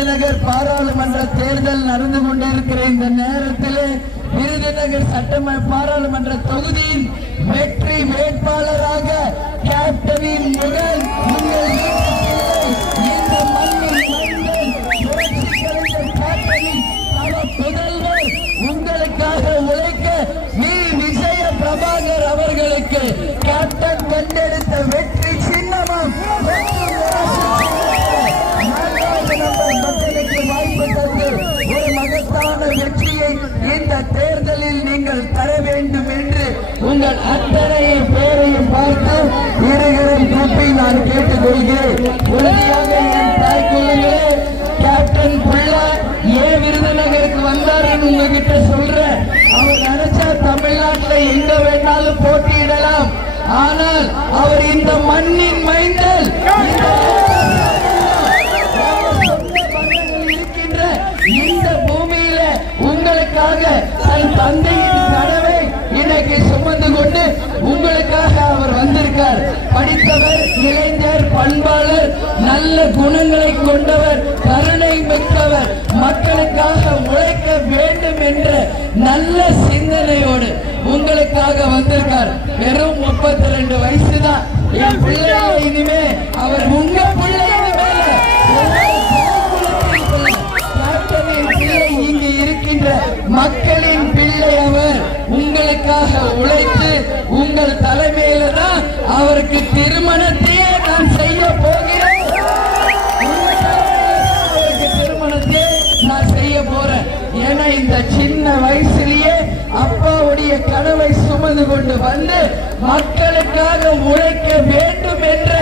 விருதுநகர் பாராளுமன்ற தேர்தல் நடந்து கொண்டிருக்கிற இந்த நேரத்திலே விருதுநகர் சட்டமன்ற பாராளுமன்ற தொகுதியின் வெற்றி வேட்பாளராக கேப்டனின் மகன் இந்த தேர்தலில் நீங்கள் தர வேண்டும் என்று உங்கள் அத்தனை பேரையும் பார்த்து இருகரும் கூப்பி நான் கேட்டுக்கொள்கிறேன். உறுதியாக என் தாய் கொள்ளுங்களே கேப்டன் புள்ளா ஏன் விருதுநகருக்கு வந்தாருன்னு உங்ககிட்ட சொல்றேன். அவர் நினைச்சா தமிழ்நாட்டில் எங்க வேணாலும் போட்டியிடலாம். ஆனால் அவர் இந்த மண்ணின் மைந்தல். தந்தையின் கனவை இன்னைக்கு சுமந்து கொண்டு உங்களுக்காக அவர் வந்திருக்கார். படித்தவர் இளைஞர் பண்பாளர் நல்ல குணங்களை கொண்டவர் கருணை மிக்கவர் மக்களுக்காக உழைக்க வேண்டும் என்ற நல்ல சிந்தனையோடு உங்களுக்காக வந்திருக்கார். வெறும் முப்பத்தி ரெண்டு வயசு தான் என் பிள்ளைய இனிமே அவர் உங்க பிள்ளை ஏன்னா இந்த சின்ன வயசுலயே அப்பாவுடைய கனவை சுமந்து கொண்டு வந்து மக்களுக்காக உழைக்க வேண்டும் என்ற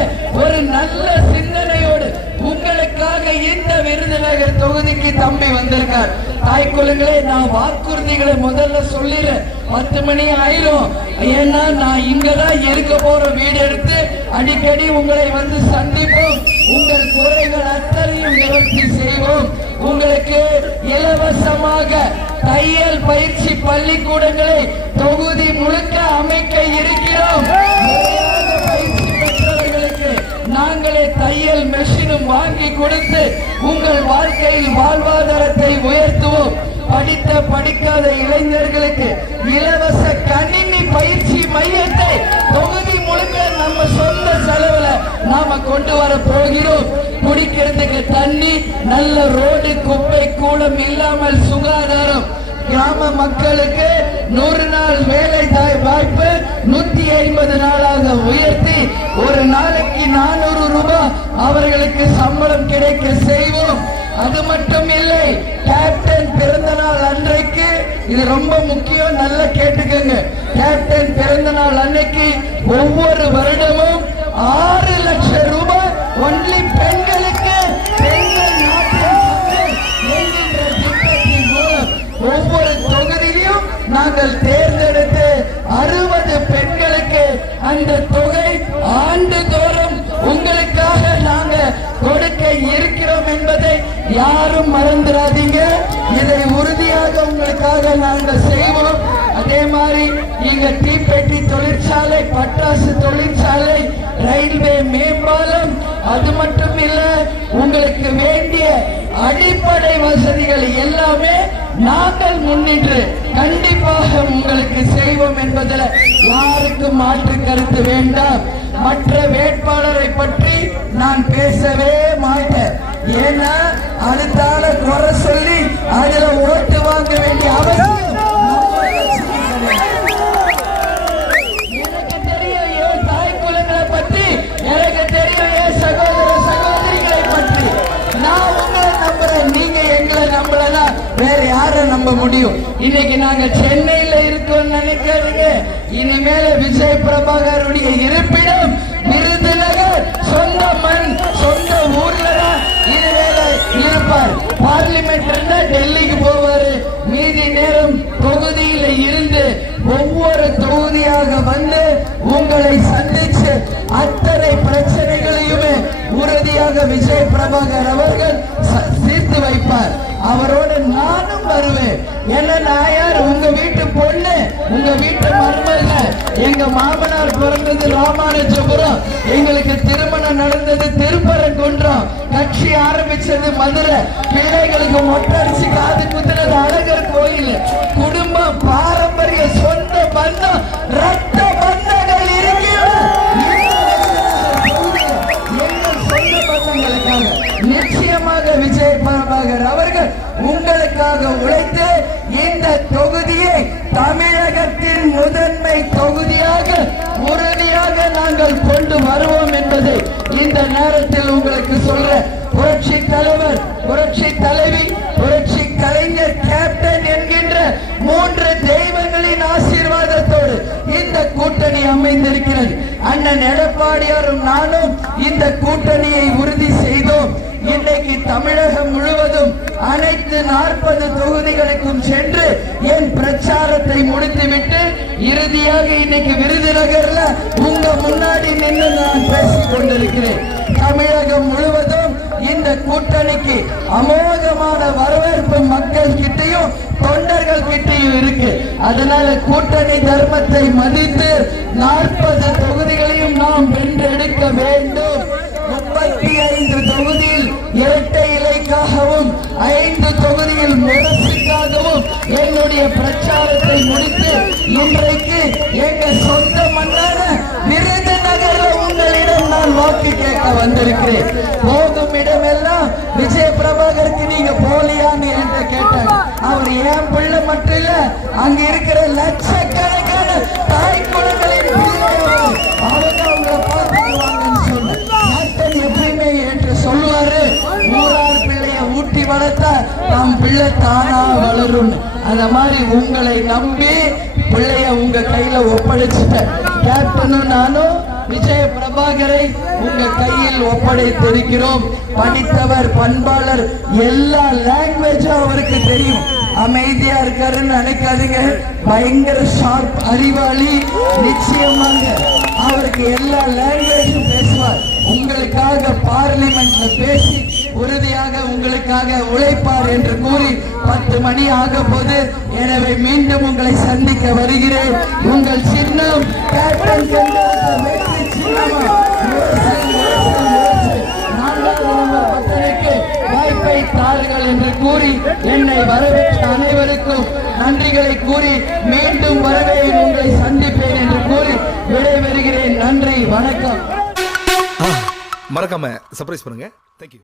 ஒரு நல்ல சிந்தனையோடு உங்களுக்காக இந்த விருதுநகர் தொகுதிக்கு தம்பி வந்திருக்கார். தாய் குலங்களே நான் வாக்குறுதிகளை முதல்ல சொல்லிடுறேன் பத்து மணி ஆயிரும். ஏன்னா நான் இங்கதான் இருக்க போற வீடு எடுத்து அடிக்கடி உங்களை வந்து சந்திப்போம். உங்கள் குறைகள் அத்தனையும் நிவர்த்தி செய்வோம். உங்களுக்கு இலவசமாக தையல் பயிற்சி பள்ளிக்கூடங்களை தொகுதி முழுக்க அமைக்க இருக்கிறோம். பயிற்சி நாங்களே தையல் மெஷினும் வாங்கி கொடுத்து உங்கள் வாழ்க்கையில் வாழ்வாதாரத்தை உயர்த்துவோம். படித்த படிக்காத இளைஞர்களுக்கு இலவச கொண்டு வர போகிறோம். குடிக்கிறதுக்கு தண்ணி நல்ல ரோடு குப்பை கூடம் இல்லாமல் சுகாதாரம். கிராம மக்களுக்கு நூறு நாள் வேலை தாய் வாய்ப்பு நூத்தி ஐம்பது நாளாக உயர்த்தி ஒரு நாளைக்கு நானூறு ரூபாய் அவர்களுக்கு சம்பளம் கிடைக்க செய்வோம். அது மட்டும் இல்லை கேப்டன் பிறந்த நாள் அன்றைக்கு இது ரொம்ப முக்கியம் நல்லா கேட்டுக்கோங்க. கேப்டன் பிறந்த நாள் அன்னைக்கு ஒவ்வொரு வருடமும் ஆறு லட்சம் ரூபாய் ஒன்லி பெண்களுக்கு பெண்கள் நாட்டின் என்கின்ற திட்டத்தின் மூலம் ஒவ்வொரு தொகுதியிலும் நாங்கள் தேர்ந்தெடுத்து அறுபது பெண்களுக்கு அந்த தொகை ஆண்டுதோறும் உங்களுக்காக நாங்க கொடுக்க இருக்கிறோம் என்பதை யாரும் மறந்துடாதீங்க. இதை உறுதியாக உங்களுக்காக நாங்கள் செய்வோம். அதே மாதிரி இங்க தீப்பெட்டி தொழிற்சாலை பட்டாசு தொழிற்சாலை ரயில்வே மேம்பாலம் அது மட்டும் இல்ல உங்களுக்கு வேண்டிய அடிப்படை வசதிகள் எல்லாமே நாங்கள் முன்னின்று கண்டிப்பாக உங்களுக்கு செய்வோம் என்பதில் யாருக்கும் மாற்று கருத்து வேண்டாம். மற்ற வேட்பாளரை பற்றி நான் பேசவே மாட்டேன். ஏன்னா அதுதான குறை நம்ப முடியும். இன்னைக்கு நாங்க சென்னையில இருக்கோம் நினைக்காதீங்க. இனிமேல விஜய் பிரபாகருடைய இருப்பிடம் விருதுநகர் சொந்த மண் சொந்த ஊர்ல தான் இனிமேல இருப்பார். பார்லிமெண்ட் இருந்தா டெல்லிக்கு போவாரு. மீதி நேரம் தொகுதியில இருந்து ஒவ்வொரு தொகுதியாக வந்து உங்களை சந்திச்சு அத்தனை பிரச்சனைகளையுமே உறுதியாக விஜய் பிரபாகர் அவர் அவரோடு நானும் வருவேன். என்ன நான் யார் உங்க வீட்டு பொண்ணு உங்க வீட்டு மருமக எங்க மாமனார் பிறந்தது ராமானுஜபுரம். எங்களுக்கு திருமணம் நடந்தது திருப்பரங்குன்றம். கட்சி ஆரம்பிச்சது மதுரை. பிள்ளைகளுக்கு மொட்டரிசி காது குத்துறது அழகர் கோயில். குடும்பம் பாரம்பரிய சொந்த பந்தம் ரத்த பந்தங்கள் இருக்கிறது. நிச்சயமாக விஜய் பரமாகர் அவர் உங்களுக்காக உழைத்து இந்த தொகுதியை தமிழகத்தின் முதன்மை தொகுதியாக உறுதியாக நாங்கள் கொண்டு வருவோம் என்பதை இந்த நேரத்தில் உங்களுக்கு சொல்ற புரட்சி தலைவர் புரட்சி தலைவி புரட்சி கலைஞர் கேப்டன் என்கின்ற மூன்று தெய்வங்களின் ஆசீர்வாதத்தோடு இந்த கூட்டணி அமைந்திருக்கிறது. அண்ணன் எடப்பாடியாரும் நானும் இந்த கூட்டணியை உறுதி தமிழகம் முழுவதும் அனைத்து நாற்பது தொகுதிகளுக்கும் சென்று என் பிரச்சாரத்தை முடித்துவிட்டு இறுதியாக இன்னைக்கு விருதுநகர்ல உங்க முன்னாடி நின்று நான் பேசிக் கொண்டிருக்கிறேன். தமிழகம் முழுவதும் இந்த கூட்டணிக்கு அமோகமான வரவேற்பு மக்கள் கிட்டையும் தொண்டர்கள் கிட்டையும் இருக்கு. அதனால கூட்டணி தர்மத்தை மதித்து நாற்பது தொகுதிகளையும் நாம் வென்றெடுக்க வேண்டும். முப்பத்தி ஐந்து தொகுதியில் இரட்டை இலைக்காகவும் ஐந்து தொகுதியில் முரசுக்காகவும் என்னுடைய பிரச்சாரத்தை முடித்து இன்றைக்கு எங்க சொந்த மண்ணான விருதுநகர்ல உங்களிடம் நான் வாக்கு கேட்க வந்திருக்கிறேன். போகும் இடமெல்லாம் விஜய பிரபாகருக்கு நீங்க போலியான்னு என்கிட்ட கேட்டாங்க. அவர் ஏன் பிள்ளை மட்டும் இல்ல அங்க இருக்கிற லட்சக்கணக்கான தாய் குழந்தைகளின் அவங்க வளர்த்தா நம் பிள்ளை தானா வளரும். அந்த மாதிரி உங்களை நம்பி பிள்ளைய உங்க கையில ஒப்படைச்சிட்டேன். கேப்டனும் நானும் விஜய பிரபாகரை உங்க கையில் ஒப்படைத்திருக்கிறோம். படித்தவர் பண்பாளர் எல்லா லாங்குவேஜும் அவருக்கு தெரியும். அமைதியா இருக்காருன்னு நினைக்காதீங்க. பயங்கர ஷார்ப் அறிவாளி. நிச்சயமாக அவருக்கு எல்லா லாங்குவேஜும் பேசுவார். உங்களுக்காக பார்லிமெண்ட்ல பேசி உறுதியாக உங்களுக்காக உழைப்பார் என்று கூறி பத்து மணி ஆக போது எனவே மீண்டும் உங்களை சந்திக்க வருகிறேன். உங்கள் சின்னம் கேப்டன் வாய்ப்பை தாருங்கள் என்று கூறி என்னை வரவேற்ற அனைவருக்கும் நன்றிகளை கூறி மீண்டும் வரவேன் உங்களை சந்திப்பேன் என்று கூறி விடைபெறுகிறேன். நன்றி வணக்கம். மறக்காம சர்ப்ரைஸ் பண்ணுங்க. தேங்க்யூ